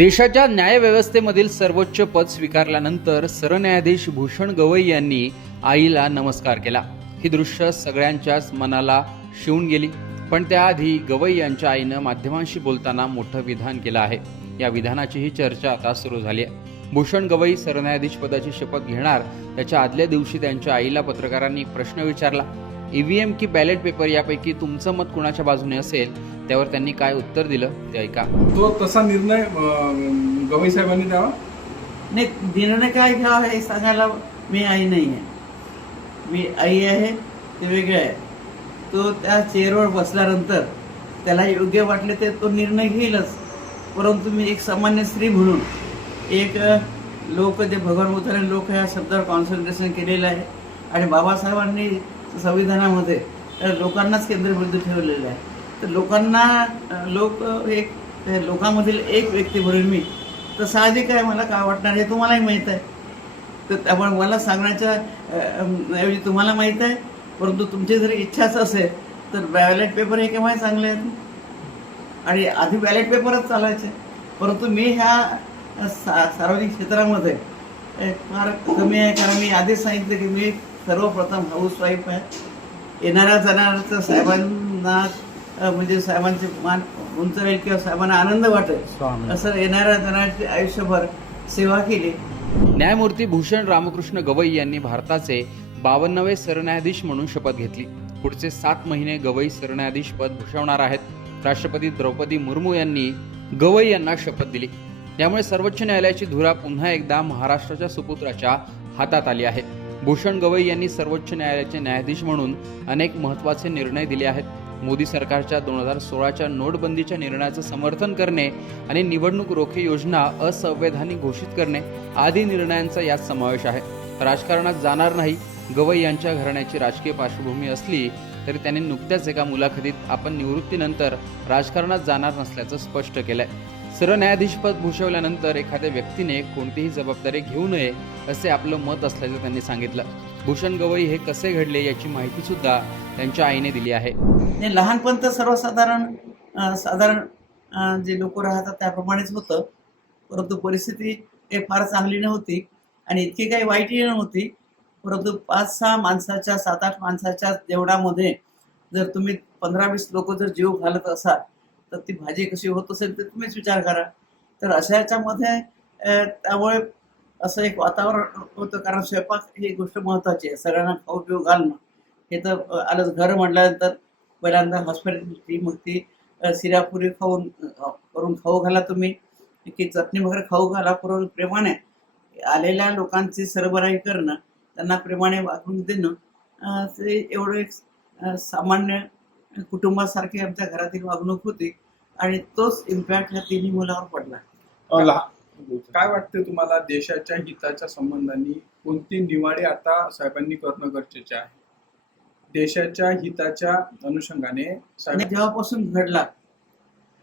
देशाच्या न्यायव्यवस्थेमधील सर्वोच्च पद स्वीकारल्यानंतर सरन्यायाधीश भूषण गवई यांनी आईला नमस्कार केला। ही दृश्य सगळ्यांच्याच मनाला शिवून गेली। पण त्याआधी गवई यांच्या आईनं माध्यमांशी बोलताना मोठं विधान केलं आहे। या विधानाची ही चर्चा आता सुरू झाली आहे। भूषण गवई सरन्यायाधीश पदाची शपथ घेणार त्याच्या आदल्या दिवशी त्यांच्या आईला पत्रकारांनी प्रश्न विचारला। ईव्हीएम की बॅलेट पेपर यापैकी तुमचं मत कुणाच्या बाजूने असेल, त्यावर त्यांनी काय उत्तर दिलं ते ऐका। तो तसा निर्णय गवई साहेबांनी द्यावा। नाही, निर्णय काय घ्यावा हे सांगायला मी आई नाही आहे। मी आई आहे ते वेगळे आहे। तो त्या चेअरवर बसल्यानंतर त्याला योग्य वाटले ते तो निर्णय घेईलच। परंतु मी एक सामान्य स्त्री म्हणून एक लोक जे भगवान बुद्धाने लोक ह्या शब्दावर कॉन्सन्ट्रेशन केलेलं आहे आणि बाबासाहेबांनी संविधानामध्ये लोकांनाच केंद्रबिंदू ठेवलेलं आहे। तर लोकांना लोकांमधील एक व्यक्ती म्हणून मी तर साहजिक आहे मला काय वाटणार हे तुम्हालाही माहीत आहे। तर त्यामुळे मला सांगण्याच्या ऐवजी तुम्हाला माहीत आहे। परंतु तुमची जर इच्छाच असेल तर बॅलेट पेपर हे केव्हाही चांगले आहेत आणि आधी बॅलेट पेपरच चालायचे। परंतु मी ह्या सार्वजनिक क्षेत्रामध्ये फार कमी आहे, कारण मी आधीच सांगितलं की मी सर्वप्रथम हाऊसवाईफ आहे। येणाऱ्या जाणाऱ्याचं साहेबांना म्हणजे साहेबांचे मान उंच राहील किंवा साहेबांना आनंद वाटेल असं येणाऱ्या जाणाऱ्याची आयुष्यभर सेवा केली। न्यायमूर्ती भूषण रामकृष्ण गवई यांनी भारताचे 52वे सरन्यायाधीश म्हणून शपथ घेतली। पुढचे 7 महिने गवई सरन्यायाधीश पद भूषवणार आहेत। राष्ट्रपती द्रौपदी मुर्मू यांनी गवई यांना शपथ दिली। त्यामुळे सर्वोच्च न्यायालयाची धुरा पुन्हा एकदा महाराष्ट्राच्या सुपुत्राच्या हातात आली आहे। भूषण गवई यांनी सर्वोच्च न्यायालयाचे न्यायाधीश म्हणून अनेक महत्त्वाचे निर्णय दिले आहेत। मोदी सरकारच्या 2016च्या नोटबंदीच्या निर्णयाचं समर्थन करणे आणि निवडणूक रोखे योजना असंवैधानिक घोषित करणे आदी निर्णयांचा यात समावेश आहे। राजकारणात जाणार नाही। गवई यांच्या घराण्याची राजकीय पार्श्वभूमी असली तरी त्यांनी नुकत्याच एका मुलाखतीत आपण निवृत्तीनंतर राजकारणात जाणार नसल्याचं स्पष्ट केलंय। सरन्यायाधीशपद भूषवल्यानंतर एखाद्या व्यक्तीने कोणतीही जबाबदारी घेऊ नये असे आपलं मत असल्याचं त्यांनी सांगितलं। भूषण गवई हे कसे घडले याची माहिती सुद्धा त्यांच्या आईने दिली आहे। लहानपण तर साधारण जे लोक राहतात त्याप्रमाणेच होतं, परंतु परिस्थिती काही फार चांगली नव्हती आणि इतकी काही वाईटही नव्हती। परंतु 5-6 माणसाच्या 7-8 माणसाच्या जेवणामध्ये जर तुम्ही 15-20 लोक जर जीव घालत असाल तर ती भाजी कशी होत असेल तर तुम्हीच विचार करा। तर अशा याच्यामध्ये त्यामुळे असं एक वातावरण होतं, कारण स्वयंपाक ही गोष्ट महत्त्वाची आहे। सगळ्यांना खाऊ पिऊ घालणं हे तर आलंच। घर म्हटल्यानंतर पहिल्यांदा हॉस्पिटलची मग ती सिरापुरी करून खाऊ घाला तुम्ही, की चटणी वगैरे खाऊ घाला। करून प्रेमाने आलेल्या लोकांची सरबराही करणं, त्यांना प्रेमाने वागणूक देणं ते एवढं एक सामान्य कुटुंबासारखी आमच्या घरातील वागणूक होती आणि तोच इम्पॅक्ट ह्या तिन्ही मुलावर पडला। काय वाटते तुम्हाला, देशाच्या हिताच्या संबंधांनी कोणती निवाडे आता साहेबांनी करणं गरजेचे आहे? देशाच्या हिताच्या अनुषंगाने जेव्हापासून घडला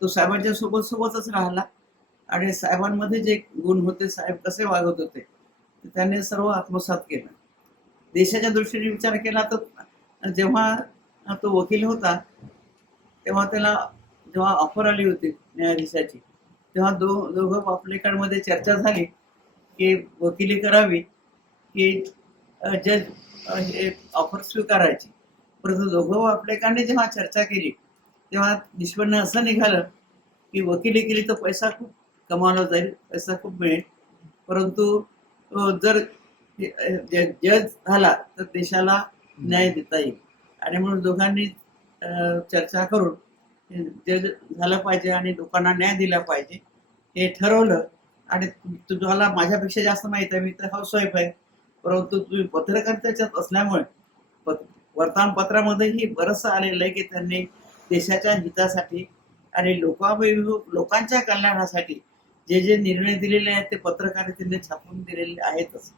तो साहेबांच्या सोबतच राहिला आणि साहेबांमध्ये जे गुण होते, साहेब कसे वागत होते ते त्याने सर्व आत्मसात केलं। देशाच्या दृष्टीने विचार केला तर जेव्हा तो वकील होता तेव्हा त्याला जेव्हा ऑफर आली होती न्यायाधीशाची तेव्हा दोघं आपलेकांमध्ये चर्चा झाली की वकिली करावी की जज हे ऑफर स्वीकारायची। परंतु दोघं आपलेकांनी जेव्हा चर्चा केली तेव्हा निष्पन्न असं निघालं की वकिली केली तर पैसा खूप कमावला जाईल, पैसा खूप मिळेल, परंतु जर जज झाला तर देशाला न्याय देता येईल। आणि म्हणून दोघांनी चर्चा करून जज झालं पाहिजे आणि लोकांना न्याय दिला पाहिजे हे ठरवलं। आणि तुम्हाला माझ्यापेक्षा जास्त माहीत आहे, मी तर हाऊसवाईफ आहे, परंतु तुम्ही पत्रकारितेच्यात असल्यामुळे वर्तमानपत्रामध्येही बरंचसं आलेलं आहे की त्यांनी देशाच्या हितासाठी आणि लोकांच्या कल्याणासाठी जे जे निर्णय दिलेले आहेत ते पत्रकारितेने छापून दिलेले आहेतच।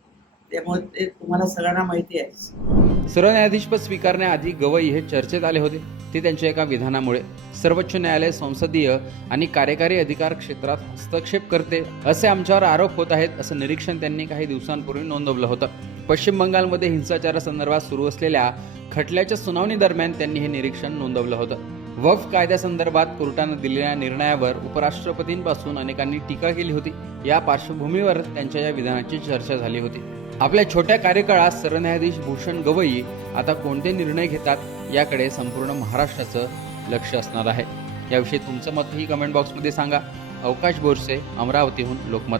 त्यामुळे ते तुम्हाला सगळ्यांना माहिती आहे। सरन्यायाधीशपद स्वीकारण्याआधी गवई हे चर्चेत आले होते, ते त्यांच्या एका विधानामुळे। सर्वोच्च न्यायालय संसदीय आणि कार्यकारी अधिकार क्षेत्रात हस्तक्षेप करते असे आमच्यावर आरोप होत आहेत, असं निरीक्षण त्यांनी काही दिवसांपूर्वी नोंदवलं होतं। पश्चिम बंगालमध्ये हिंसाचारासंदर्भात सुरू असलेल्या खटल्याच्या सुनावणी दरम्यान त्यांनी हे निरीक्षण नोंदवलं होतं। वक्फ कायद्यासंदर्भात कोर्टानं दिलेल्या निर्णयावर उपराष्ट्रपतींपासून अनेकांनी टीका केली होती. या पार्श्वभूमीवर त्यांच्या या विधानाची चर्चा झाली होती. आपल्या छोट्या कार्यकाळात सरन्यायाधीश भूषण गवई आता कोणते निर्णय घेतात याकडे संपूर्ण महाराष्ट्राचं लक्ष असणार आहे. याविषयी तुमचं मतही कमेंट बॉक्समध्ये सांगा. अवकाश बोरसे, अमरावतीहून लोकमत.